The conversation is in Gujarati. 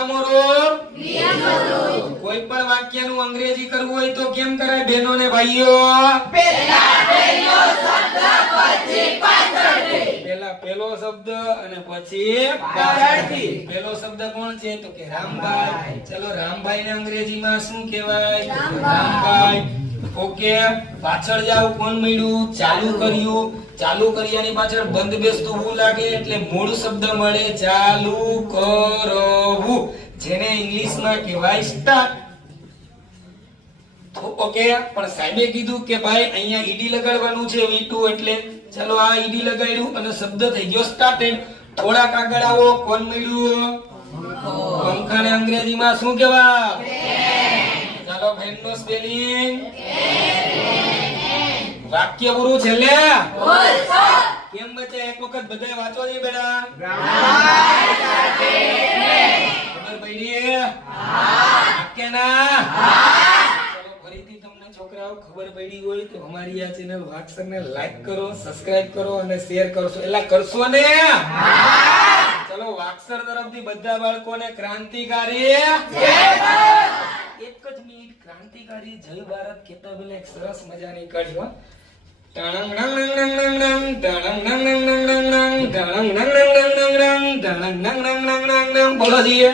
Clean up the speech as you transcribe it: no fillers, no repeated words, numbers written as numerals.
નિયમોરૂપ કોઈ પણ વાક્યનું અંગ્રેજી કરવું હોય તો કેમ કરાય બહેનો ને ભાઈઓ? પહેલા પહેલો શબ્દ અને પછી પાછળથી. પહેલો શબ્દ કોણ છે? તો કે રામભાઈ. ચલો રામભાઈ ને અંગ્રેજીમાં શું કહેવાય? રામભાઈ. ઓકે, પાછળ જાવ. કોણ મળ્યું? ચાલુ કર્યું. ચાલુ કર્યાની પાછળ બંધ બેસતું હું લાગે એટલે મૂળ શબ્દ મળે ચાલુ કરવું, જેને ઇંગ્લિશમાં કહેવાય સ્ટાર્ટ. ઓકે, પણ સાહેબે કીધું કે ભાઈ અહીંયા ઈડી લગાડવાનું છે V2 એટલે ચલો આ ઈડી લગાડ્યું અને શબ્દ થઈ ગયો સ્ટાર્ટેડ. થોડાક આગળ આવો. કોણ મળ્યું? પંખાને અંગ્રેજીમાં શું કહેવાય? ચાલો ફેન નો સ્પેલિંગ. વાક્ય પૂરું છેલ્લે કેમ બચે? એક વખત બધાય વાંચો છે બેટા. ખબર પડી? વાક્ય ના? ચલો ફરીથી તમને છોકરાઓ ખબર પડી હોય તો અમારી આ ચેનલ વાક્સરને લાઈક કરો, સબસ્ક્રાઇબ કરો અને શેર કરશો. એલા કરશો ને? ચલો વાક્સર તરફથી બધા બાળકોને ક્રાંતિકારી એક જ મિનિટ ક્રાંતિકારી જય ભારત કહેતા પેલા એક સરસ મજાની કડી હો. ટણંગ નંગ નંગ નંગ નંગ ટણંગ નંગ નંગ નંગ નંગ ટણંગ નંગ નંગ નંગ નંગ ટણંગ નંગ નંગ નંગ નંગ બોલો જીએ.